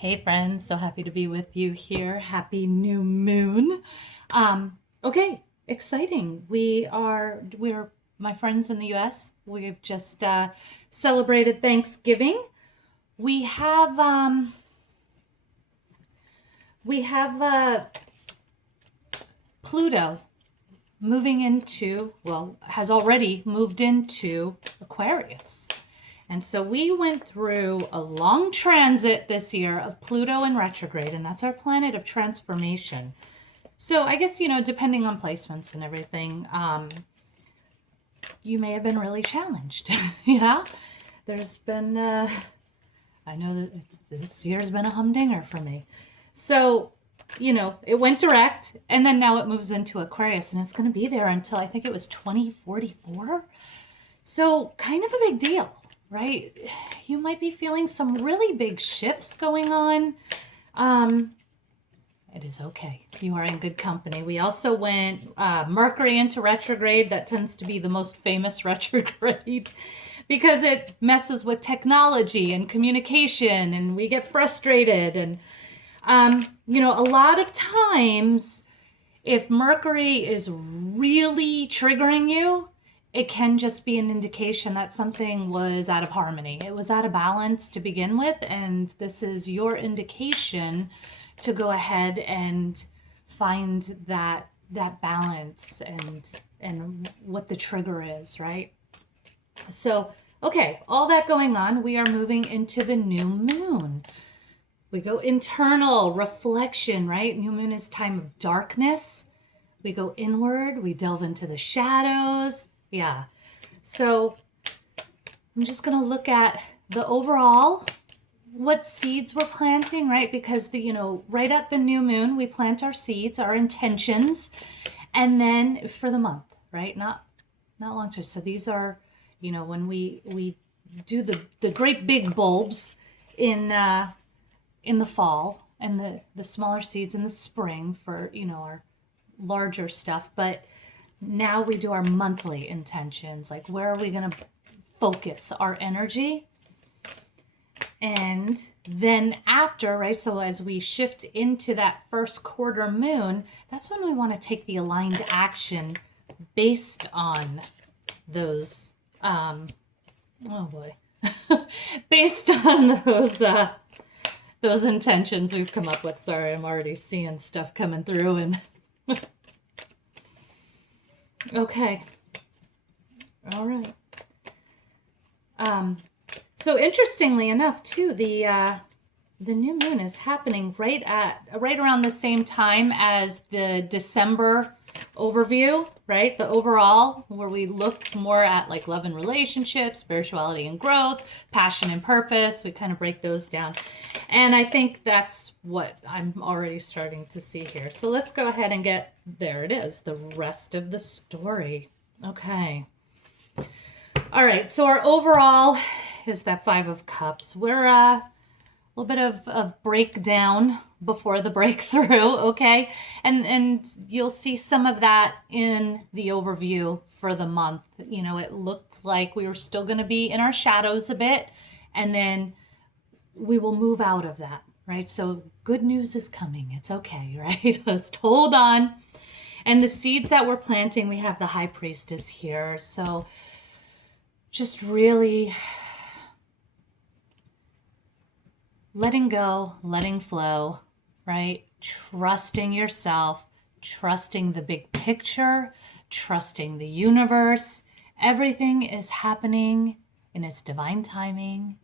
Hey friends, so happy to be with you here. Happy new moon. Okay, exciting. We're my friends in the US. We've just celebrated Thanksgiving. We have um we have Pluto moving into, well, has already moved into Aquarius. And so we went through a long transit this year of Pluto in retrograde, and that's our planet of transformation. So I guess, depending on placements and everything, you may have been really challenged. Yeah, there's been, I know that this year's been a humdinger for me. So, it went direct, and then now it moves into Aquarius, and it's going to be there until I think it was 2044. So kind of a big deal, right? You might be feeling some really big shifts going on. It is okay. You are in good company. We also went Mercury into retrograde. That tends to be the most famous retrograde because it messes with technology and communication, and we get frustrated. And, a lot of times, if Mercury is really triggering you, it can just be an indication that something was out of harmony. It was out of balance to begin with, and this is your indication to go ahead and find that balance and what the trigger is, right? So, okay, all that going on, we are moving into the new moon. We go internal, reflection, right? New moon is time of darkness. We go inward, we delve into the shadows. Yeah. So I'm just going to look at the overall, what seeds we're planting, right? Because right at the new moon, we plant our seeds, our intentions, and then for the month, right? Not long term. So these are, when we do the great big bulbs in the fall, and the smaller seeds in the spring for, our larger stuff. But now we do our monthly intentions, like where are we going to focus our energy? And then after, right, so as we shift into that first quarter moon, that's when we want to take the aligned action based on those oh boy based on those intentions we've come up with. Sorry, I'm already seeing stuff coming through. And okay. All right. So interestingly enough, too, the new moon is happening right around the same time as the December overview, right? The overall, where we look more at like love and relationships, spirituality and growth, passion and purpose. We kind of break those down. And I think that's what I'm already starting to see here. So let's go ahead and there it is, the rest of the story. Okay. All right. So our overall is that Five of Cups. We're a little bit of breakdown before the breakthrough, okay? And you'll see some of that in the overview for the month. It looked like we were still going to be in our shadows a bit, and then we will move out of that, right? So good news is coming. It's okay, right? Let's hold on. And the seeds that we're planting, we have the High Priestess here. So just really letting go, letting flow, right? Trusting yourself, trusting the big picture, trusting the universe. Everything is happening in its divine timing,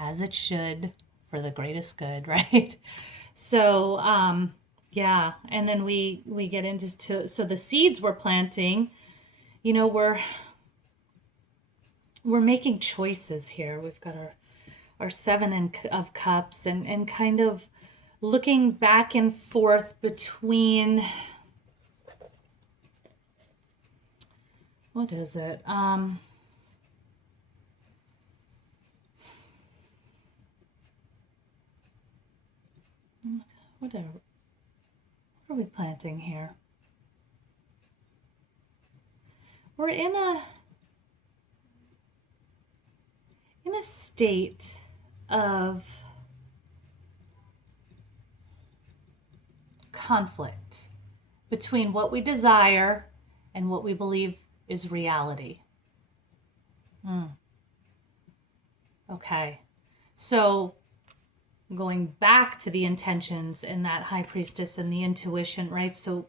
as it should, for the greatest good, right? So, yeah. And then we get into, so the seeds we're planting, we're making choices here. We've got our Seven of Cups, and kind of looking back and forth between, what is it? What are we planting here? We're in a state of conflict between what we desire and what we believe is reality. Okay. So going back to the intentions and that high priestess and the intuition, right? So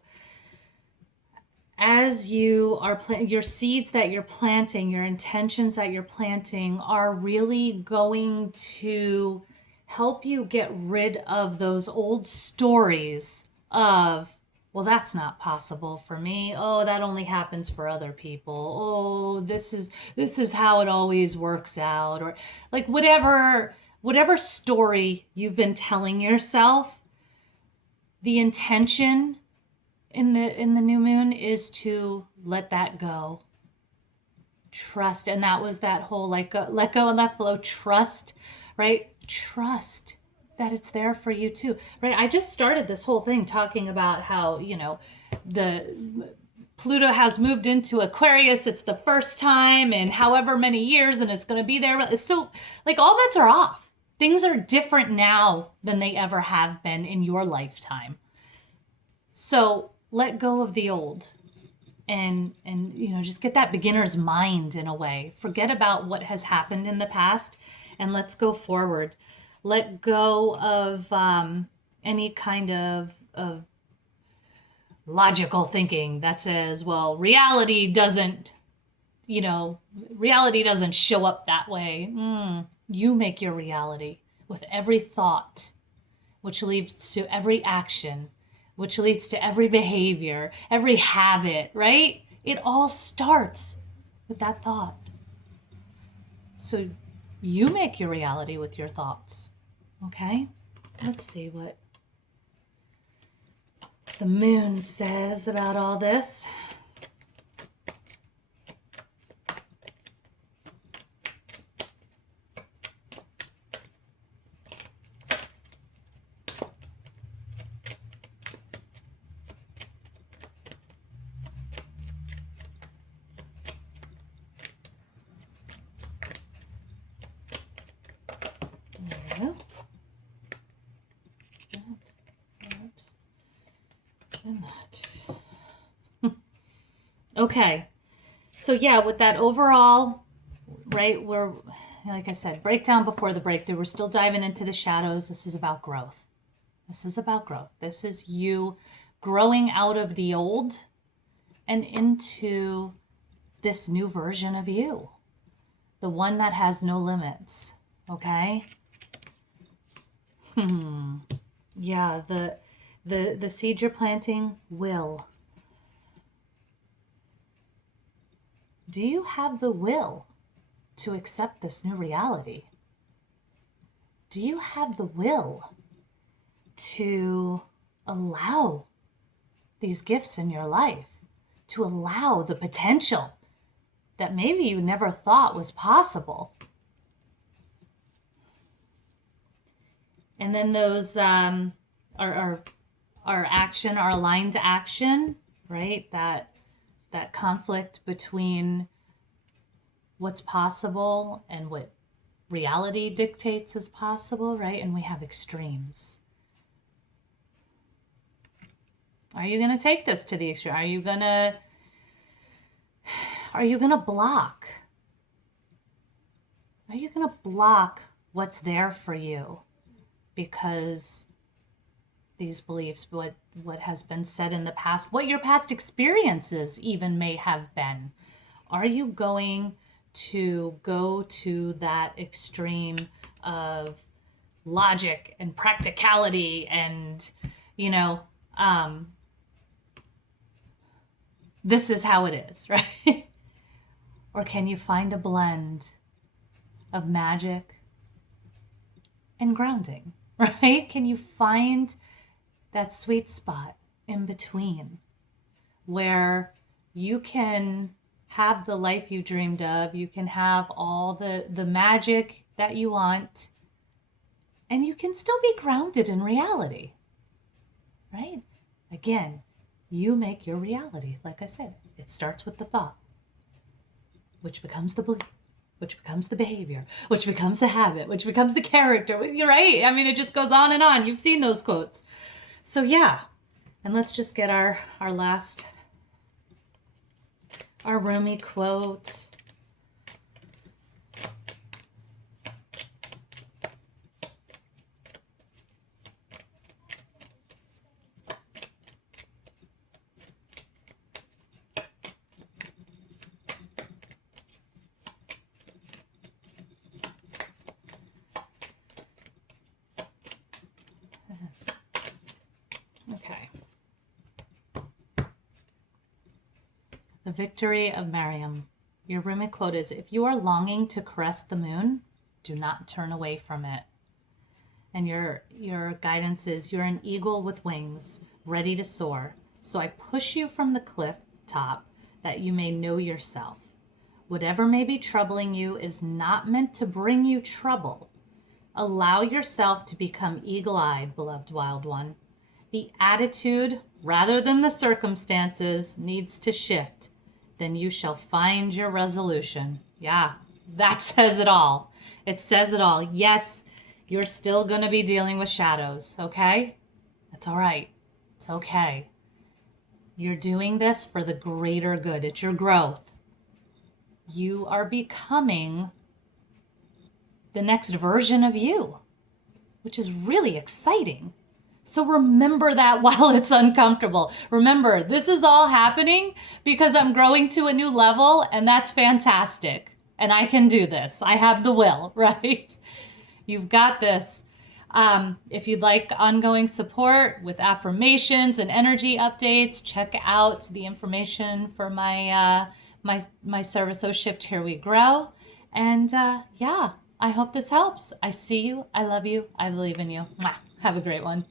as you are your seeds that you're planting, your intentions that you're planting are really going to help you get rid of those old stories of, well, that's not possible for me. Oh, that only happens for other people. Oh, this is how it always works out, or like whatever story you've been telling yourself. The intention in the new moon is to let that go. Trust. And that was that whole let go and let flow. Trust, right? Trust that it's there for you too, right? I just started this whole thing talking about how, the Pluto has moved into Aquarius. It's the first time in however many years, and it's going to be there. It's so like all bets are off. Things are different now than they ever have been in your lifetime. So let go of the old and just get that beginner's mind in a way. Forget about what has happened in the past and let's go forward. Let go of any kind of logical thinking that says, well, reality doesn't show up that way. You make your reality with every thought, which leads to every action, which leads to every behavior, every habit, right? It all starts with that thought. So you make your reality with your thoughts, okay? Let's see what the moon says about all this. Okay, so yeah, with that overall, right, we're, like I said, breakdown before the breakthrough, we're still diving into the shadows. This is about growth. This is about growth. This is you growing out of the old and into this new version of you, the one that has no limits, okay? Yeah, the seed you're planting will. Do you have the will to accept this new reality? Do you have the will to allow these gifts in your life, to allow the potential that maybe you never thought was possible? And then those our action, our aligned action, right? That conflict between what's possible and what reality dictates is possible, right? And we have extremes. Are you going to take this to the extreme? Are you going to block? Are you going to block what's there for you because these beliefs, what has been said in the past, what your past experiences even may have been? Are you going to go to that extreme of logic and practicality and, this is how it is, right? Or can you find a blend of magic and grounding, right? Can you find that sweet spot in between where you can have the life you dreamed of, you can have all the magic that you want, and you can still be grounded in reality, right? Again, you make your reality. Like I said, it starts with the thought, which becomes the belief, which becomes the behavior, which becomes the habit, which becomes the character. You're right. I mean, it just goes on and on. You've seen those quotes. So yeah, And let's just get our last, our Rumi quote. Okay. The victory of Mariam. Your Rumi quote is, if you are longing to caress the moon, do not turn away from it. And your guidance is, you're an eagle with wings, ready to soar. So I push you from the cliff top that you may know yourself. Whatever may be troubling you is not meant to bring you trouble. Allow yourself to become eagle-eyed, beloved wild one. The attitude, rather than the circumstances, needs to shift. Then you shall find your resolution. Yeah, that says it all. It says it all. Yes, you're still going to be dealing with shadows, okay? That's all right. It's okay. You're doing this for the greater good. It's your growth. You are becoming the next version of you, which is really exciting. So remember that while it's uncomfortable. Remember, this is all happening because I'm growing to a new level, and that's fantastic. And I can do this. I have the will, right? You've got this. If you'd like ongoing support with affirmations and energy updates, check out the information for my my service. Oh, Shift Here We Grow. And yeah, I hope this helps. I see you. I love you. I believe in you. Mwah. Have a great one.